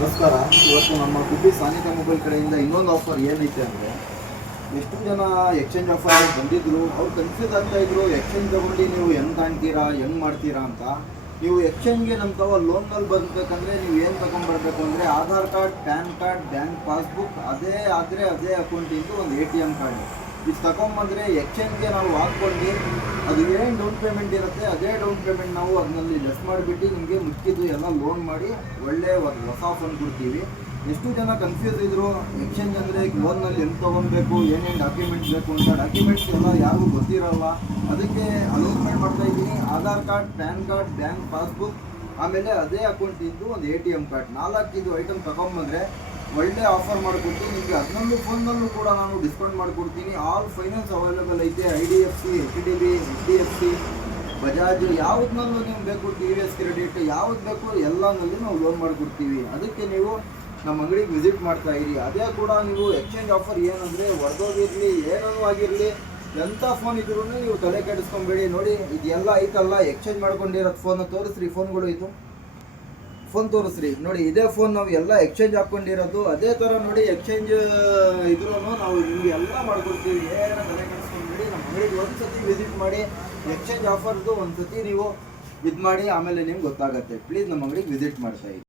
ನಮಸ್ಕಾರ. ಇವತ್ತು ನಮ್ಮ ಗುಬ್ಬಿ ಸಾನಿಕಾ ಮೊಬೈಲ್ ಕಡೆಯಿಂದ ಇನ್ನೊಂದು ಆಫರ್ ಏನೈತೆ ಅಂದರೆ, ಎಷ್ಟು ಜನ ಎಕ್ಸ್ಚೇಂಜ್ ಆಫರ್ ಬಂದಿದ್ರು ಅವ್ರು ಕನ್ಫ್ಯೂಸ್ ಆಗ್ತಾಯಿದ್ರು. ಎಕ್ಸ್ಚೇಂಜ್ ತೊಗೊಂಡು ನೀವು ಹೆಂಗೆ ಕಾಣ್ತೀರಾ, ಹೆಂಗೆ ಮಾಡ್ತೀರಾ ಅಂತ. ನೀವು ಎಕ್ಸ್ಚೇಂಜ್ಗೆ ನಮ್ಮ ತವ ಲೋನ್ನಲ್ಲಿ ಬರಬೇಕಂದ್ರೆ ನೀವು ಏನು ತೊಗೊಂಡ್ಬರ್ಬೇಕು ಅಂದರೆ, Aadhaar card, PAN card, bank passbook, ಅದೇ ಅಕೌಂಟಿಂದು ಒಂದು ATM ಕಾರ್ಡ್. ಇದು ತಗೊಂಬಂದರೆ ಎಕ್ಸ್ಚೇಂಜ್ಗೆ ನಾವು ಹಾಕ್ಕೊಂಡು ಅದು ಏನು ಡೌನ್ ಪೇಮೆಂಟ್ ಇರುತ್ತೆ ಅದೇ ಡೌನ್ ಪೇಮೆಂಟ್ ನಾವು ಅದರಲ್ಲಿ ಲೆಸ್ ಮಾಡಿಬಿಟ್ಟು ನಿಮಗೆ ಮುಚ್ಚಿದ್ದು ಎಲ್ಲ ಲೋನ್ ಮಾಡಿ ಒಳ್ಳೆ ಹೊಸ ಫೋನ್ ಕೊಡ್ತೀವಿ. ಎಷ್ಟು ಜನ ಕನ್ಫ್ಯೂಸ್ ಇದ್ದರು, ಎಕ್ಸ್ಚೇಂಜ್ ಅಂದರೆ ಲೋನ್ನಲ್ಲಿ ಎಲ್ಲಿ ತೊಗೊಬೇಕು, ಏನೇನು ಡಾಕ್ಯುಮೆಂಟ್ಸ್ ಬೇಕು ಅಂತ. ಡಾಕ್ಯುಮೆಂಟ್ಸ್ ಎಲ್ಲ ಯಾರಿಗೂ ಗೊತ್ತಿರಲ್ಲ, ಅದಕ್ಕೆ ಅನೌನ್ಸ್ಮೆಂಟ್ ಮಾಡ್ತಾಯಿದ್ದೀನಿ. Aadhaar card, PAN card, bank passbook, ಆಮೇಲೆ ಅದೇ ಅಕೌಂಟಿಂದು ಒಂದು ATM ಕಾರ್ಡ್, 4 ಐಟಮ್ ತಗೊಂಬಂದರೆ ಒಳ್ಳೆ ಆಫರ್ ಮಾಡಿಕೊಡ್ತೀನಿ ನಿಮಗೆ. 11 ಫೋನ್ನಲ್ಲೂ ಕೂಡ ನಾನು ಡಿಸ್ಕೌಂಟ್ ಮಾಡಿಕೊಡ್ತೀನಿ. ಆಲ್ ಫೈನಾನ್ಸ್ ಅವೈಲೇಬಲ್ ಐತೆ. IDFC, HDB, HDFC, ಬಜಾಜ್, ಯಾವುದನ್ನಲ್ಲೂ ನೀವು ಬೇಕು, TVS ಕ್ರೆಡಿಟ್, ಯಾವ್ದು ಬೇಕು ಎಲ್ಲನಲ್ಲೂ ನಾವು ಲೋನ್ ಮಾಡಿಕೊಡ್ತೀವಿ. ಅದಕ್ಕೆ ನೀವು ನಮ್ಮ ಅಂಗಡಿಗೆ ವಿಸಿಟ್ ಮಾಡ್ತಾ ಇರಿ. ಅದೇ ಕೂಡ ನೀವು ಎಕ್ಸ್ಚೇಂಜ್ ಆಫರ್ ಏನಂದರೆ, ಹೊರದೋಗಿರಲಿ ಏನೂ ಆಗಿರಲಿ, ಎಂಥ ಫೋನ್ ಇದ್ರೂ ನೀವು ತಲೆ ಕೆಡಿಸ್ಕೊಬೇಡಿ. ನೋಡಿ ಇದೆಲ್ಲ ಐತಲ್ಲ, ಎಕ್ಸ್ಚೇಂಜ್ ಮಾಡ್ಕೊಂಡಿರೋದು ಫೋನ್ ತೋರಿಸ್ರಿ. ಫೋನ್ಗಳು ಇದು ಫೋನ್ ತೋರಿಸ್ರಿ. ನೋಡಿ ಇದೇ ಫೋನ್ ನಾವು ಎಲ್ಲ ಎಕ್ಸ್ಚೇಂಜ್ ಹಾಕ್ಕೊಂಡಿರೋದು. ಅದೇ ಥರ ನೋಡಿ ಎಕ್ಸ್ಚೇಂಜ್ ಇದ್ರೂ ನಾವು ನಿಮಗೆ ಎಲ್ಲ ಮಾಡ್ಕೊಡ್ತೀವಿ. ಏನು ತಲೆ ಕೆಡಿಸ್ಕೊಂಡ್ಬಿಡಿ. ನಮ್ಮ ಅಂಗಡಿಗೆ ಒಂದು ಸತಿ ವಿಸಿಟ್ ಮಾಡಿ. ಎಕ್ಸ್ಚೇಂಜ್ ಆಫರ್ದು ಒಂದು ಸತಿ ನೀವು ಇದು ಮಾಡಿ, ಆಮೇಲೆ ನಿಮ್ಗೆ ಗೊತ್ತಾಗುತ್ತೆ. ಪ್ಲೀಸ್ ನಮ್ಮ ಅಂಗಡಿಗೆ ವಿಸಿಟ್ ಮಾಡ್ತಾ ಇದ್ದೀವಿ.